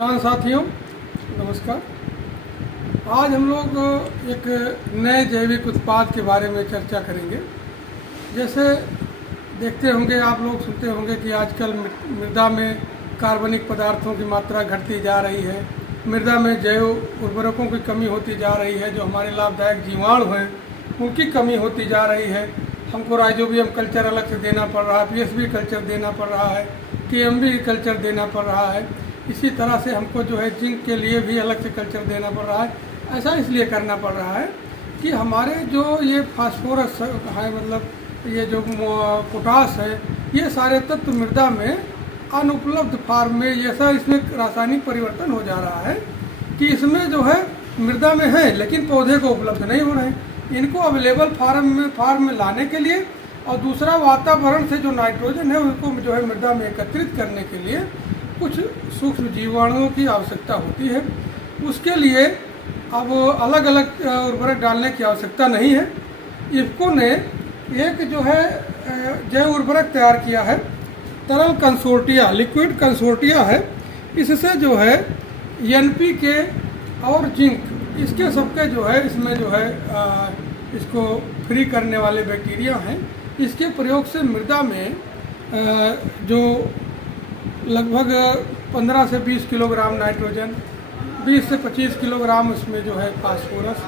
किसान साथियों नमस्कार। आज हम लोग एक नए जैविक उत्पाद के बारे में चर्चा करेंगे। जैसे देखते होंगे आप लोग, सुनते होंगे कि आजकल मृदा में कार्बनिक पदार्थों की मात्रा घटती जा रही है, मृदा में जैव उर्वरकों की कमी होती जा रही है, जो हमारे लाभदायक जीवाणु हैं उनकी कमी होती जा रही है। हमको राइजोबियम कल्चर अलग से देना पड़ रहा है, पीएसबी कल्चर देना पड़ रहा है, केएमबी कल्चर देना पड़ रहा है। इसी तरह से हमको जो है जिंक के लिए भी अलग से कल्चर देना पड़ रहा है। ऐसा इसलिए करना पड़ रहा है कि हमारे जो ये फास्फोरस है, मतलब ये जो पोटास है, ये सारे तत्व मृदा में अनुपलब्ध फार्म में, ऐसा इसमें रासायनिक परिवर्तन हो जा रहा है कि इसमें जो है मृदा में है लेकिन पौधे को उपलब्ध नहीं हो रहे हैं। इनको अवेलेबल फार्म में लाने के लिए और दूसरा वातावरण से जो नाइट्रोजन है उनको जो है मृदा में एकत्रित करने के लिए कुछ सूक्ष्म जीवाणुओं की आवश्यकता होती है। उसके लिए अब अलग अलग उर्वरक डालने की आवश्यकता नहीं है। इफ्को ने एक जो है जैव उर्वरक तैयार किया है, तरल कंसोर्टिया, लिक्विड कंसोर्टिया है। इससे जो है एनपीके और जिंक, इसके सबके जो है इसमें जो है इसको फ्री करने वाले बैक्टीरिया हैं। इसके प्रयोग से मृदा में जो लगभग 15 से 20 किलोग्राम नाइट्रोजन, 20 से 25 किलोग्राम उसमें जो है फास्फोरस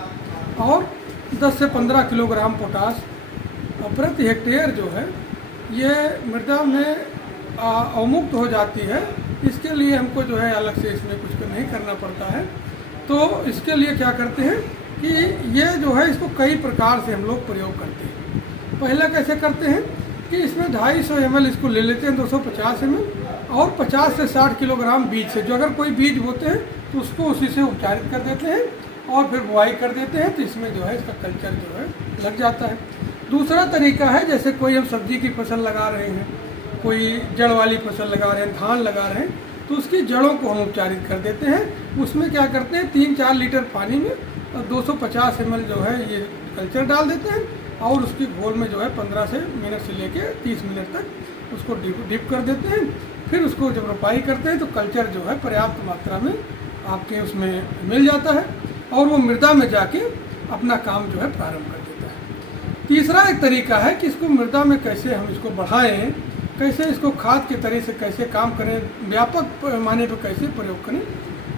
और 10 से 15 किलोग्राम पोटास प्रति हेक्टेयर जो है ये मृदा में अवमुक्त हो जाती है। इसके लिए हमको जो है अलग से इसमें कुछ नहीं करना पड़ता है। तो इसके लिए क्या करते हैं कि ये जो है इसको कई प्रकार से हम लोग प्रयोग करते हैं। पहला कैसे करते हैं कि इसमें 250 ml इसको ले लेते हैं, 250 ml, और 50 से 60 किलोग्राम बीज से, जो अगर कोई बीज होते हैं तो उसको उसी से उपचारित कर देते हैं और फिर बुआई कर देते हैं, तो इसमें जो है इसका कल्चर जो है लग जाता है। दूसरा तरीका है, जैसे कोई हम सब्जी की फसल लगा रहे हैं, कोई जड़ वाली फसल लगा रहे हैं, धान लगा रहे हैं, तो उसकी जड़ों को हम उपचारित कर देते हैं। उसमें क्या करते हैं 3-4 लीटर पानी में 250 ml जो है ये कल्चर डाल देते हैं और उसकी घोल में जो है 15 मिनट से लेके 30 मिनट तक उसको डिप कर देते हैं। फिर उसको जब रोपाई करते हैं तो कल्चर जो है पर्याप्त मात्रा में आपके उसमें मिल जाता है और वो मृदा में जाके अपना काम जो है प्रारंभ कर देता है। तीसरा एक तरीका है कि इसको मृदा में कैसे हम इसको बढ़ाएं, कैसे इसको खाद के तरह से कैसे काम करें, व्यापक पैमाने पर कैसे प्रयोग करें।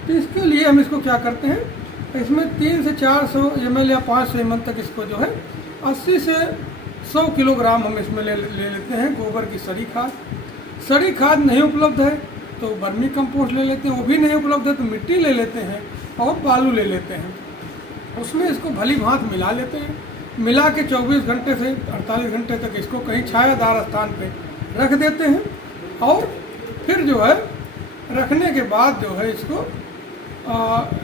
तो इसके लिए हम इसको क्या करते हैं, इसमें 300 से 400 ml या 500 ml तक इसको जो है 80 से 100 किलोग्राम हम इसमें ले लेते हैं गोबर की सड़ी खाद। सड़ी खाद नहीं उपलब्ध है तो वर्मी कंपोस्ट ले लेते हैं, वो भी नहीं उपलब्ध है तो मिट्टी ले लेते हैं और बालू ले लेते हैं। उसमें इसको भली भांत मिला लेते हैं। मिला के 24 घंटे से 48 घंटे तक इसको कहीं छायादार स्थान पे रख देते हैं और फिर जो है रखने के बाद जो है इसको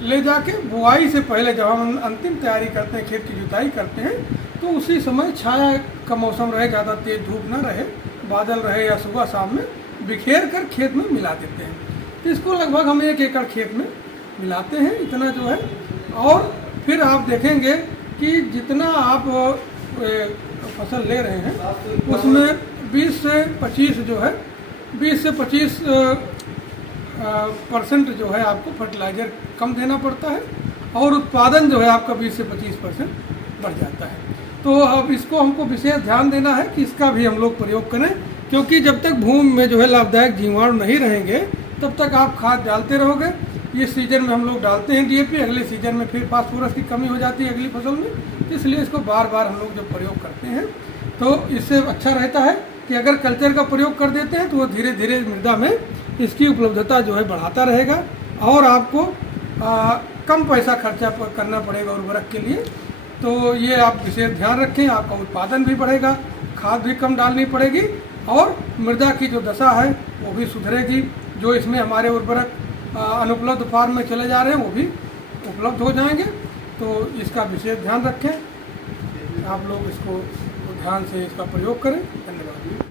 ले जाके बुआई से पहले जब हम अंतिम तैयारी करते हैं, खेत की जुताई करते हैं, तो उसी समय छाया का मौसम रहे, ज़्यादा तेज धूप ना रहे, बादल रहे या सुबह शाम में बिखेर कर खेत में मिला देते हैं। तो इसको लगभग हम 1 एकड़ खेत में मिलाते हैं, इतना जो है। और फिर आप देखेंगे कि जितना आप फसल ले रहे हैं उसमें 20 से 25 जो है 20 से 25 % जो है आपको फर्टिलाइज़र कम देना पड़ता है और उत्पादन जो है आपका 20 से 25% बढ़ जाता है। तो अब इसको हमको विशेष ध्यान देना है कि इसका भी हम लोग प्रयोग करें, क्योंकि जब तक भूमि में जो है लाभदायक जीवाणु नहीं रहेंगे तब तक आप खाद डालते रहोगे। ये सीजन में हम लोग डालते हैं डीएपी, अगले सीजन में फिर फास्फोरस की कमी हो जाती है अगली फसल में, तो इसलिए इसको बार बार हम लोग जब प्रयोग करते हैं तो इससे अच्छा रहता है कि अगर कल्चर का प्रयोग कर देते हैं तो वो धीरे धीरे मृदा में इसकी उपलब्धता जो है बढ़ाता रहेगा और आपको कम पैसा खर्चा करना पड़ेगा उर्वरक के लिए। तो ये आप विशेष ध्यान रखें, आपका उत्पादन भी बढ़ेगा, खाद भी कम डालनी पड़ेगी और मृदा की जो दशा है वो भी सुधरेगी। जो इसमें हमारे उर्वरक अनुपलब्ध फार्म में चले जा रहे हैं वो भी उपलब्ध हो जाएंगे। तो इसका विशेष ध्यान रखें, आप लोग इसको ध्यान से इसका प्रयोग करें। धन्यवाद।